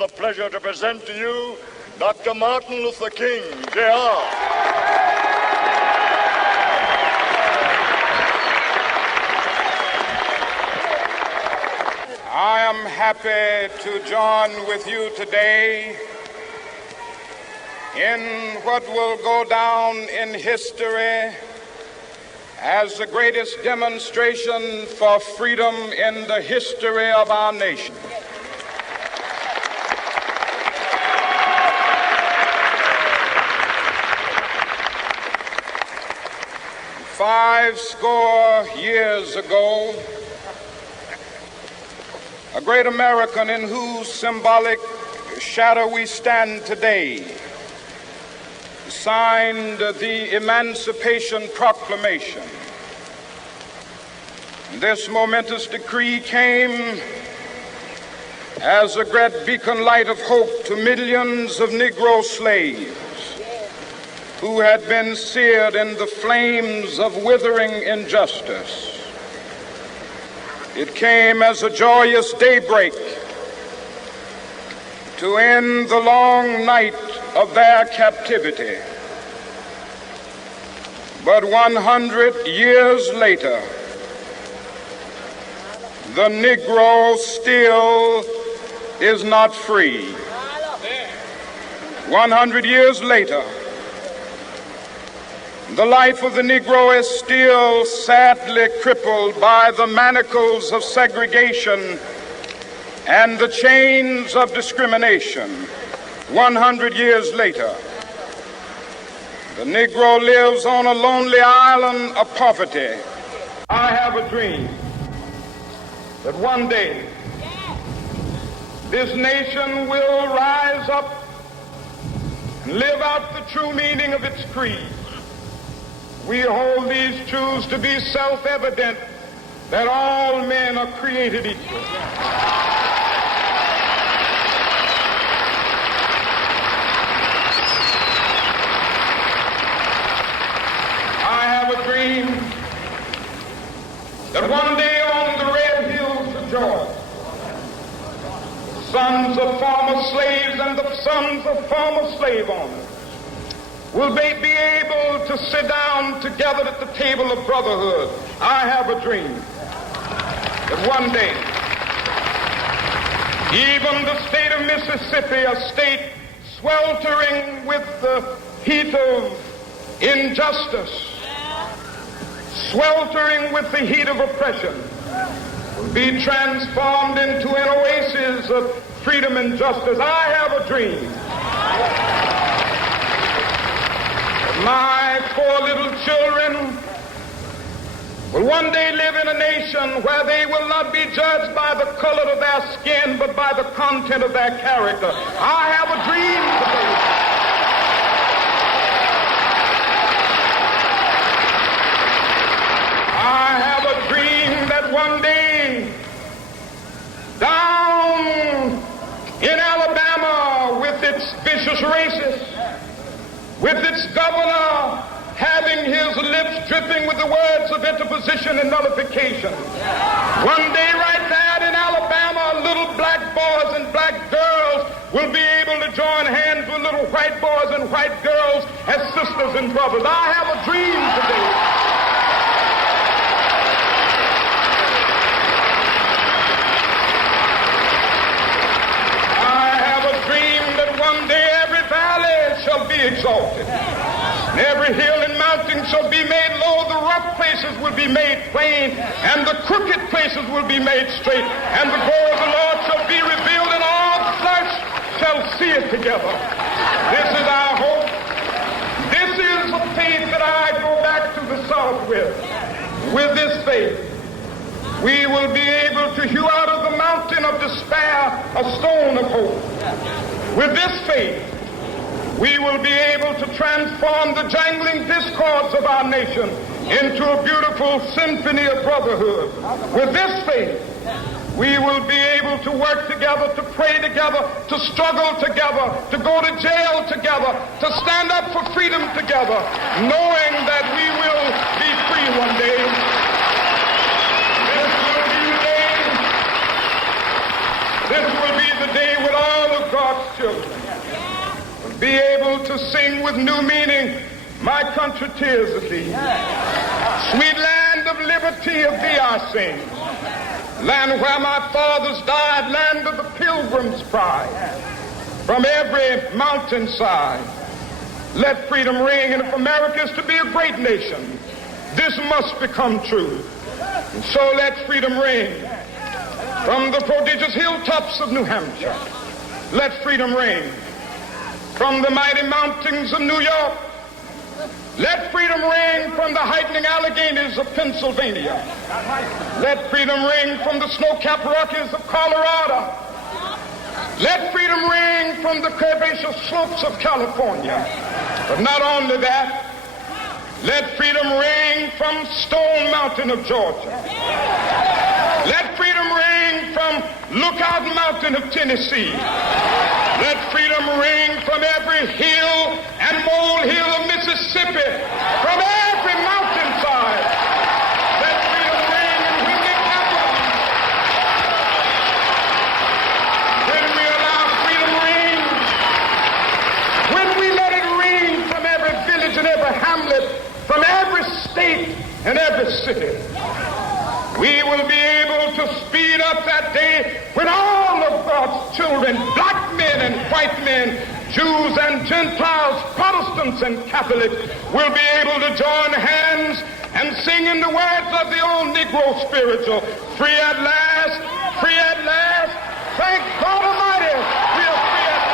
the pleasure to present to you Dr. Martin Luther King, Jr. I am happy to join with you today in what will go down in history as the greatest demonstration for freedom in the history of our nation. Five score years ago, a great American in whose symbolic shadow we stand today signed the Emancipation Proclamation. This momentous decree came as a great beacon light of hope to millions of Negro slaves who had been seared in the flames of withering injustice. It came as a joyous daybreak to end the long night of their captivity. But 100 years later, the Negro still is not free. 100 years later, the life of the Negro is still sadly crippled by the manacles of segregation and the chains of discrimination. 100 years later, the Negro lives on a lonely island of poverty. I have a dream that one day this nation will rise up and live out the true meaning of its creed. We hold these truths to be self-evident, that all men are created equal. I have a dream that one day on the red hills of Georgia, the sons of former slaves and the sons of former slave owners will they be able to sit down together at the table of brotherhood. I have a dream that one day, even the state of Mississippi, a state sweltering with the heat of injustice, sweltering with the heat of oppression, will be transformed into an oasis of freedom and justice. I have a dream. My four little children will one day live in a nation where they will not be judged by the color of their skin, but by the content of their character. I have a dream today. I have a dream that one day, down in Alabama, with its vicious racists, with its governor having his lips dripping with the words of interposition and nullification. One day right there in Alabama, little black boys and black girls will be able to join hands with little white boys and white girls as sisters and brothers. I have a dream today. I have a dream that one day every valley shall be exalted, and every hill and mountain shall be made low. The rough places will be made plain, and the crooked places will be made straight, and the glory of the Lord shall be revealed, and all flesh shall see it together. This is our hope. This is the faith that I go back to the South with. With this faith, we will be able to hew out of the mountain of despair a stone of hope. With this faith, we will be able to transform the jangling discords of our nation into a beautiful symphony of brotherhood. With this faith, we will be able to work together, to pray together, to struggle together, to go to jail together, to stand up for freedom together, knowing that we will be free one day. This will be the day when all of God to sing with new meaning, my country, tears of thee. Sweet land of liberty, of thee I sing. Land where my fathers died, land of the pilgrim's pride. From every mountainside, let freedom ring. And if America is to be a great nation, this must become true. And so let freedom ring. From the prodigious hilltops of New Hampshire, let freedom ring. From the mighty mountains of New York, let freedom ring. From the heightening Alleghenies of Pennsylvania, let freedom ring. From the snow-capped Rockies of Colorado, let freedom ring. From the curvaceous slopes of California. But not only that, let freedom ring from Stone Mountain of Georgia. Let freedom ring from Lookout Mountain of Tennessee. Let freedom ring from every hill and molehill of Mississippi, from every mountainside. Let freedom ring, and when it happens, when we allow freedom ring, when we let it ring from every village and every hamlet, from every state and every city, we will be able to speed up that day when all of God's children, black men and white men, Jews and Gentiles, Protestants and Catholics, will be able to join hands and sing in the words of the old Negro spiritual, free at last, thank God.